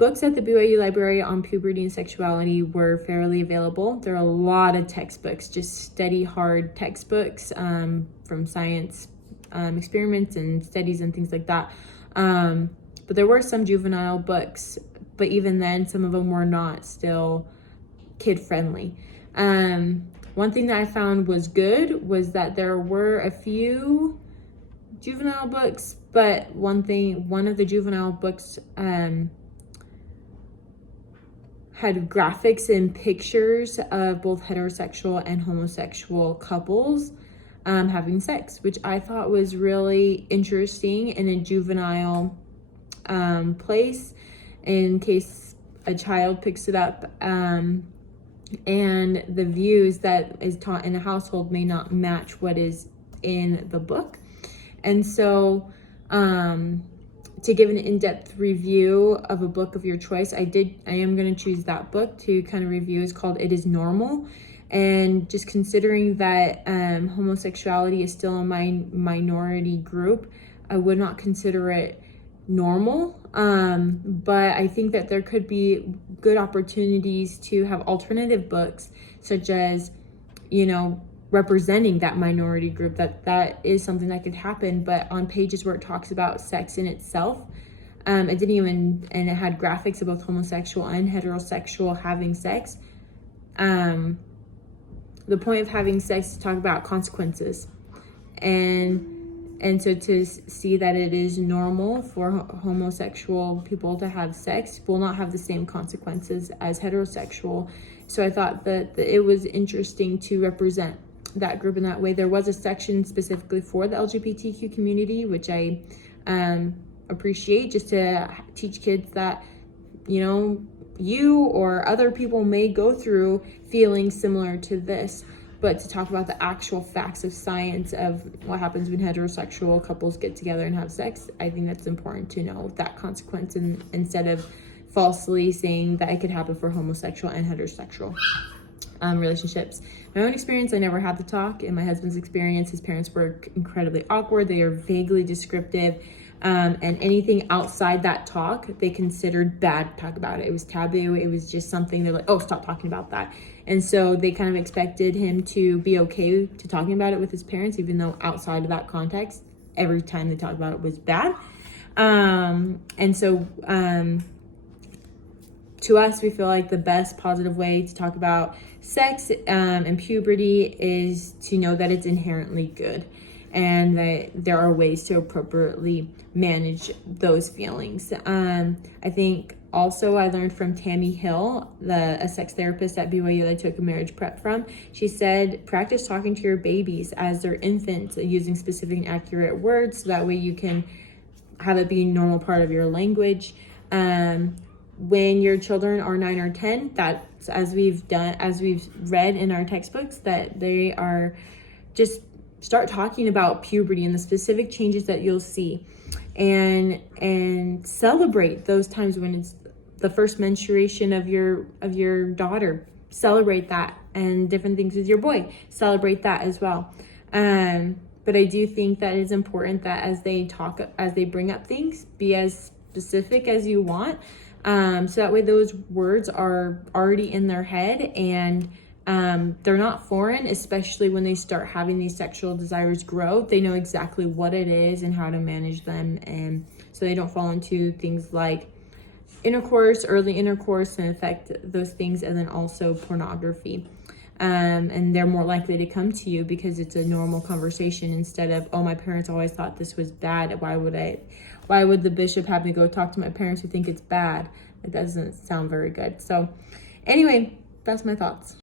books at the BYU library on puberty and sexuality were fairly available. There are a lot of textbooks, just steady, hard textbooks from science experiments and studies and things like that. But there were some juvenile books, but even then, some of them were not still kid-friendly. One thing that I found was good was that there were a few juvenile books, but one of the juvenile books had graphics and pictures of both heterosexual and homosexual couples having sex, which I thought was really interesting in a juvenile place, in case a child picks it up, and the views that is taught in a household may not match what is in the book. And so to give an in-depth review of a book of your choice, I am going to choose that book to kind of review. It's called It Is Normal. And just considering that homosexuality is still a minority group, I would not consider it normal. But I think that there could be good opportunities to have alternative books, such as, representing that minority group, that is something that could happen. But on pages where it talks about sex in itself, and it had graphics of both homosexual and heterosexual having sex. The point of having sex is to talk about consequences, and so to see that it is normal for homosexual people to have sex will not have the same consequences as heterosexual. So I thought that it was interesting to represent that group in that way. There was a section specifically for the LGBTQ community, which I appreciate, just to teach kids that, you or other people may go through feelings similar to this, but to talk about the actual facts of science of what happens when heterosexual couples get together and have sex. I think that's important to know that consequence, and instead of falsely saying that it could happen for homosexual and heterosexual relationships. My own experience, I never had the talk. In my husband's experience, his parents were incredibly awkward. They are vaguely descriptive, and anything outside that talk, they considered bad to talk about it. It was taboo. It was just something they're like, oh, stop talking about that. And so they kind of expected him to be okay to talking about it with his parents, even though outside of that context, every time they talked about it was bad. And so to us, we feel like the best positive way to talk about sex and puberty is to know that it's inherently good, and that there are ways to appropriately manage those feelings. I think also I learned from Tammy Hill, a sex therapist at BYU that I took a marriage prep from. She said, practice talking to your babies as they're infants, using specific and accurate words, so that way you can have it be a normal part of your language. When your children are 9 or 10, that's as we've read in our textbooks, that they are just start talking about puberty and the specific changes that you'll see, and celebrate those times when it's the first menstruation of your daughter. Celebrate that, and different things with your boy. Celebrate that as well. But I do think that it's important that as they bring up things, be as specific as you want. So that way those words are already in their head, and they're not foreign, especially when they start having these sexual desires grow. They know exactly what it is and how to manage them, and so they don't fall into things like early intercourse and affect those things, and then also pornography. And they're more likely to come to you because it's a normal conversation, instead of, oh, my parents always thought this was bad. Why would the bishop have me go talk to my parents who think it's bad? It doesn't sound very good. So anyway, that's my thoughts.